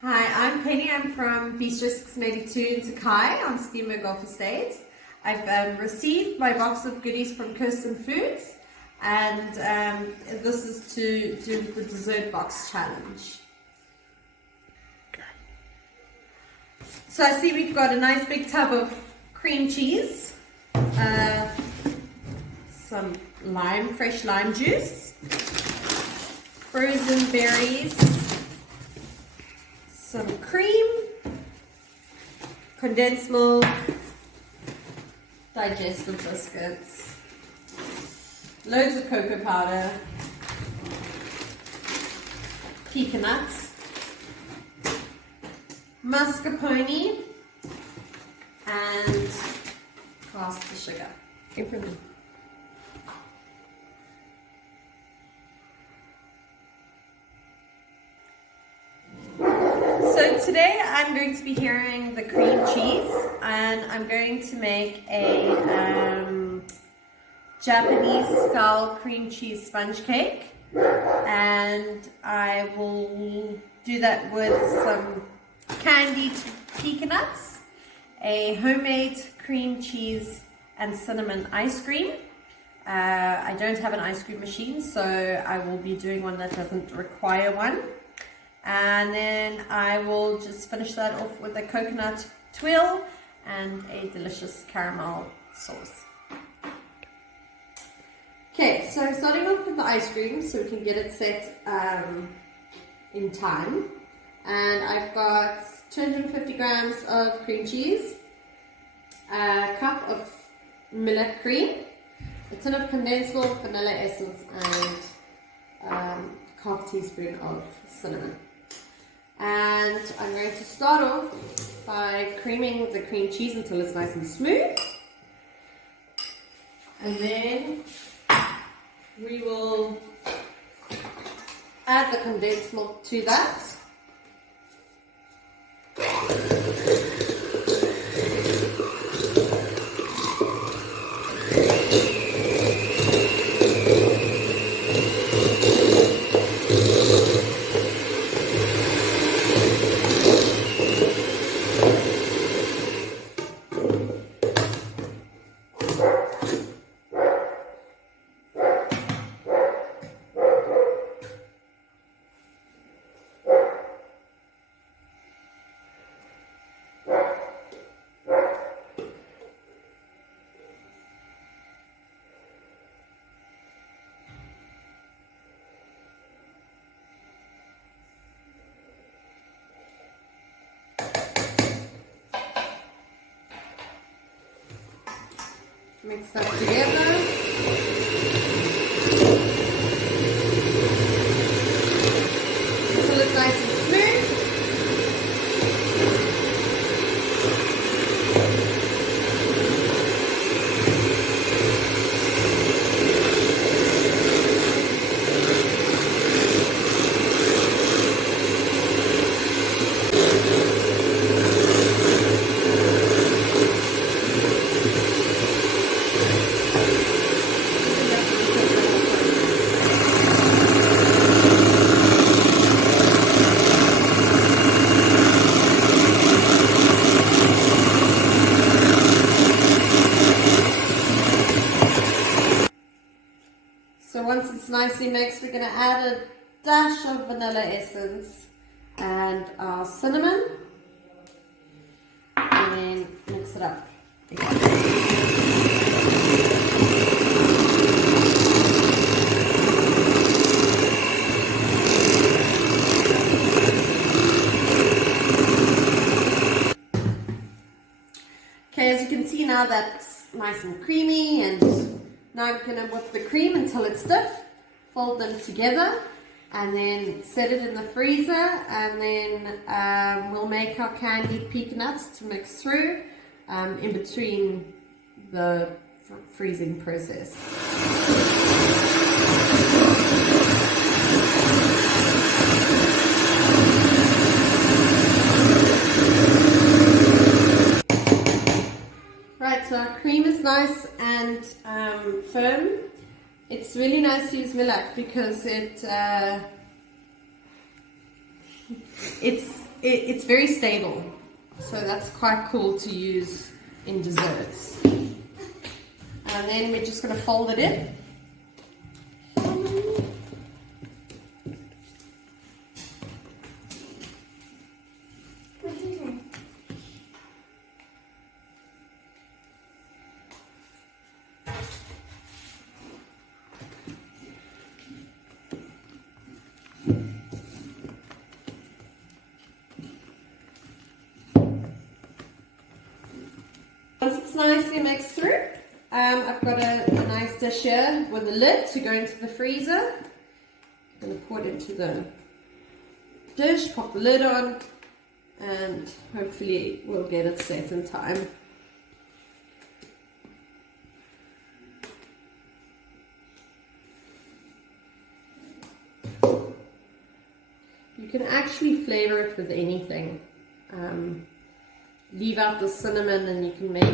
Hi, I'm Penny. I'm from Bistro 682 in Sakai on Steamer Golf Estate. I've received my box of goodies from Kirsten Foods, and this is to do the dessert box challenge. So I see we've got a nice big tub of cream cheese, some fresh lime juice, frozen berries, some cream, condensed milk, digestive biscuits, loads of cocoa powder, pecan nuts, mascarpone, and caster sugar. So today I'm going to be hearing the cream cheese, and I'm going to make a Japanese style cream cheese sponge cake, and I will do that with some candied pecan nuts, a homemade cream cheese and cinnamon ice cream. I don't have an ice cream machine, so I will be doing one that doesn't require one. And then I will just finish that off with a coconut twirl and a delicious caramel sauce. Okay, so I'm starting off with the ice cream so we can get it set in time. And I've got 250 grams of cream cheese, a cup of millet cream, a tin of condensed milk, vanilla essence, and half teaspoon of cinnamon. And I'm going to start off by creaming the cream cheese until it's nice and smooth. And then we will add the condensed milk to that. Mix that together. Until it's nice and smooth. So once it's nicely mixed, we're going to add a dash of vanilla essence and our cinnamon, and then mix it up again. Okay, as you can see now, that's nice and creamy, and now I'm going to whip the cream until it's stiff, fold them together, and then set it in the freezer, and then we'll make our candied pecan nuts to mix through in between the freezing process. Right, so our cream is nice and firm. It's really nice to use millet because it's it's very stable, so that's quite cool to use in desserts. And then we're just going to fold it in. Once it's nicely mixed through, I've got a nice dish here with a lid to go into the freezer. I'm going to pour it into the dish, pop the lid on, and hopefully we'll get it set in time. You can actually flavor it with anything. Leave out the cinnamon and you can make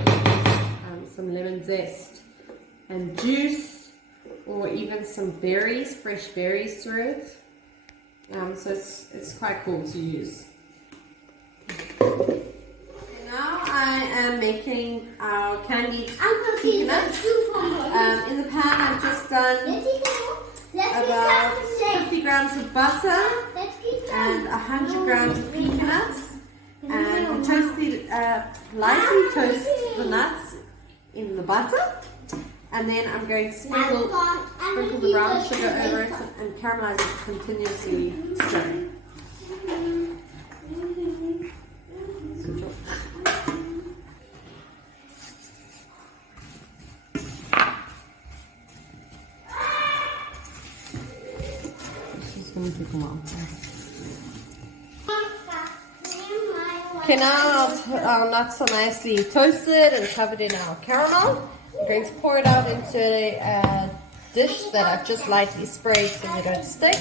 some lemon zest and juice, or even some berries, fresh berries through it. So it's quite cool to use. Okay, now I am making our candied peanuts. In the pan I've just done about 50 grams of butter and 100 grams of peanuts. And we toasted, lightly toast the nuts in the butter, and then I'm going to sprinkle the brown sugar over it and caramelize it, continuously stirring. This is going to take a while. Okay, now our nuts are nicely toasted and covered in our caramel. I'm going to pour it out into a dish that I've just lightly sprayed so they don't stick.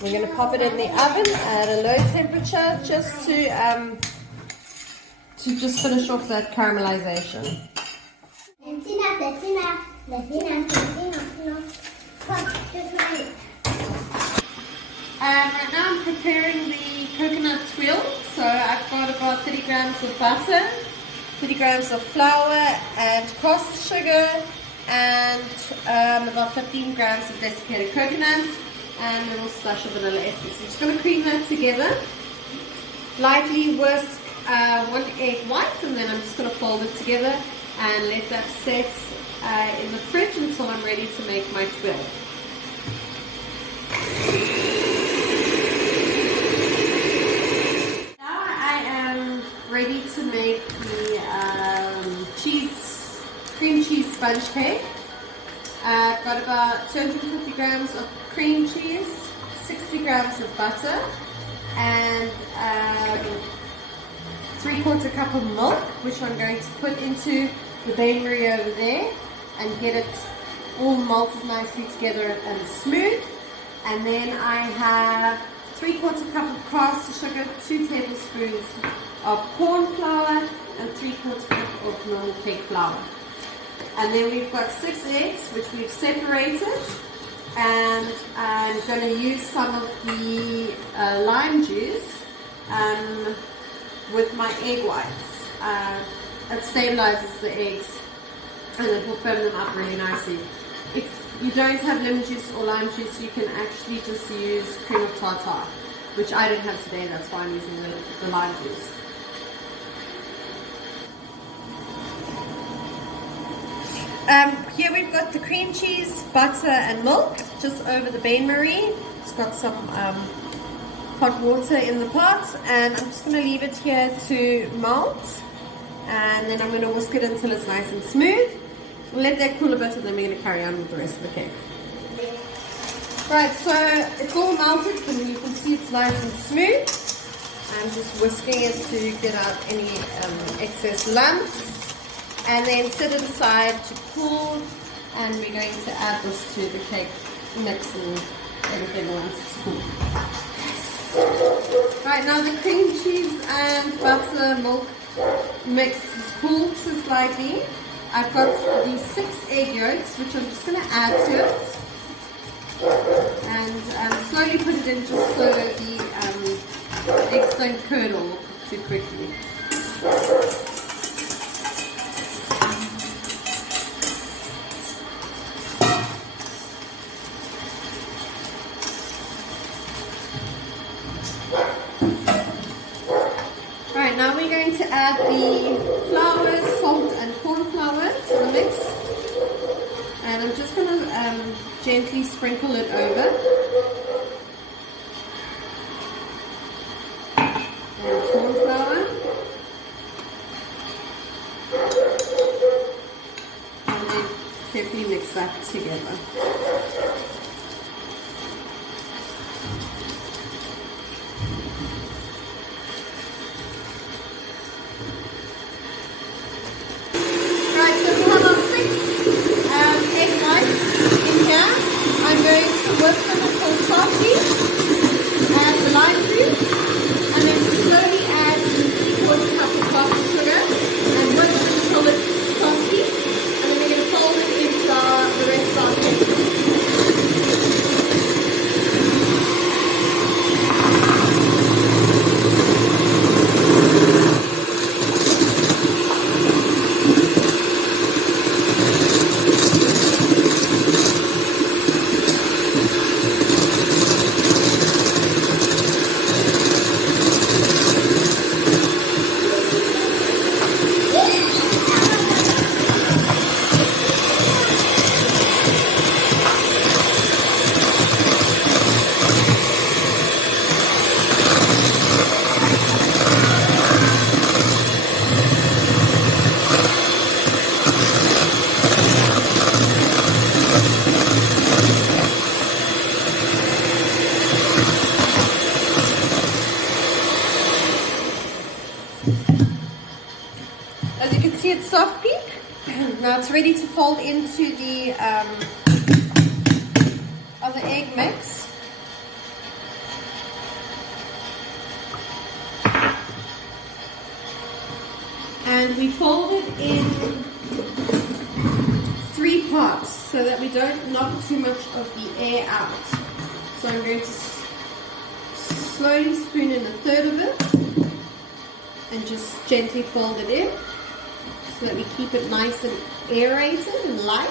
We're going to pop it in the oven at a low temperature just to just finish off that caramelization. Right now I'm preparing the coconut tuile. So I've got about 30 grams of butter, 30 grams of flour and caster sugar, and about 15 grams of desiccated coconut, and a little splash of vanilla essence. I'm just going to cream that together. Lightly whisk 1 egg white, and then I'm just going to fold it together and let that set in the fridge until I'm ready to make my tuile. Ready to make the cream cheese sponge cake. I've got about 250 grams of cream cheese, 60 grams of butter, and 3/4 cup of milk, which I'm going to put into the bain-marie over there and get it all malted nicely together and smooth. And then I have 3/4 cup of caster sugar, 2 tablespoons of corn flour, and 3/4 cup of normal cake flour. And then we've got 6 eggs which we've separated, and I'm going to use some of the lime juice with my egg whites. It stabilizes the eggs and it will firm them up really nicely. If you don't have lemon juice or lime juice, you can actually just use cream of tartar, which I don't have today, that's why I'm using the lime juice. Here we've got the cream cheese, butter and milk just over the bain-marie. It's got some hot water in the pot, and I'm just going to leave it here to melt, and then I'm going to whisk it until it's nice and smooth. We'll let that cool a bit, and then we're going to carry on with the rest of the cake. Right, so it's all melted and you can see it's nice and smooth. I'm just whisking it to get out any excess lumps, and then set it aside to cool, and we're going to add this to the cake mix and everything once it's cool. Right, now the cream cheese and butter milk mix is cooled slightly. I've got these 6 egg yolks which I'm just going to add to it, and slowly put it in just so the Eggs don't curdle too quickly. Alright, now we're going to add the flour, salt and corn flour to the mix. And I'm just going to gently sprinkle it over. And corn flour. And then carefully mix that together. I'm going to whisk them until softly, add the lime juice, and then slowly add 3/4 cup of coffee sugar, and whisk them until it's softly, and then we're going to fold it into the rest of our cake. As you can see, it's soft peak. Now it's ready to fold into the other egg mix. And we fold it in 3 parts so that we don't knock too much of the air out. So I'm going to slowly spoon in 1/3 of it and just gently fold it in, so that we keep it nice and aerated and light.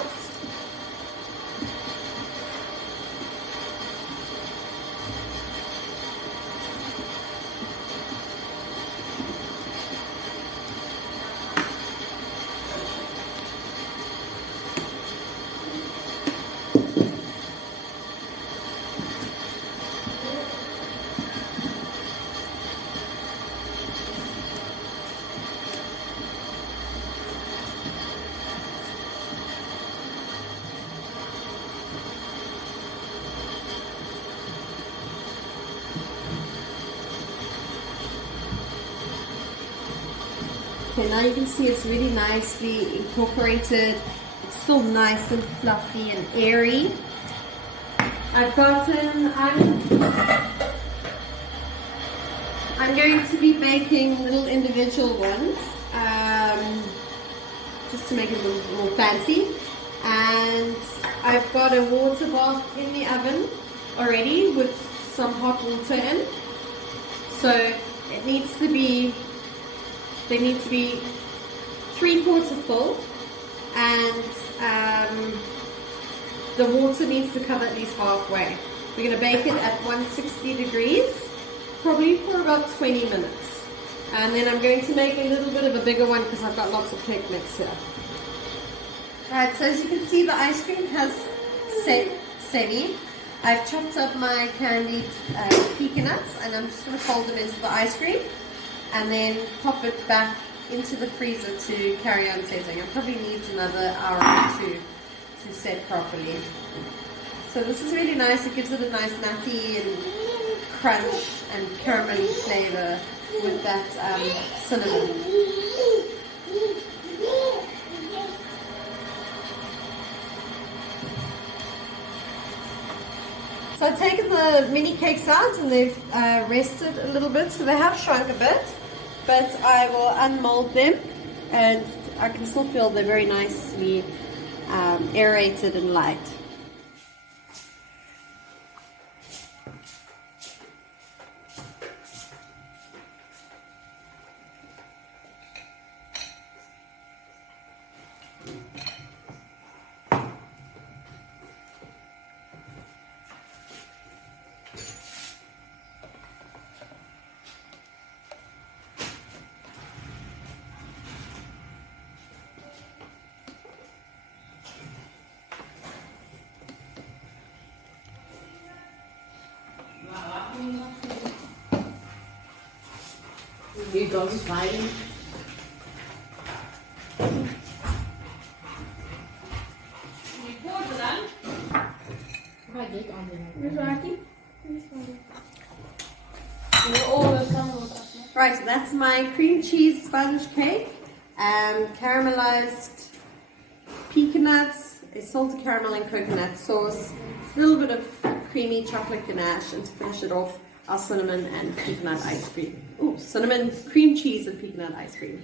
Okay, now you can see it's really nicely incorporated. It's still nice and fluffy and airy. I've gotten, I'm going to be baking little individual ones, just to make it a little more fancy. And I've got a water bath in the oven already with some hot water in. So it needs to be, they need to be 3/4 full, and the water needs to come at least halfway. We're going to bake it at 160 degrees, probably for about 20 minutes. And then I'm going to make a little bit of a bigger one because I've got lots of cake mix here. Alright, so as you can see, the ice cream has settled. I've chopped up my candied peanuts, and I'm just going to fold them into the ice cream and then pop it back into the freezer to carry on setting. It probably needs another hour or two to set properly. So this is really nice. It gives it a nice nutty and crunch and caramelly flavor with that cinnamon. So I've taken the mini cakes out and they've rested a little bit, so they have shrunk a bit, but I will unmold them, and I can still feel they're very nicely aerated and light. You go sliding. Right, so that's my cream cheese sponge cake, caramelized pecan nuts, a salted caramel and coconut sauce, a little bit of creamy chocolate ganache, and to finish it off, our cinnamon and pecan nut ice cream. Oh, cinnamon, cream cheese and pecan nut ice cream.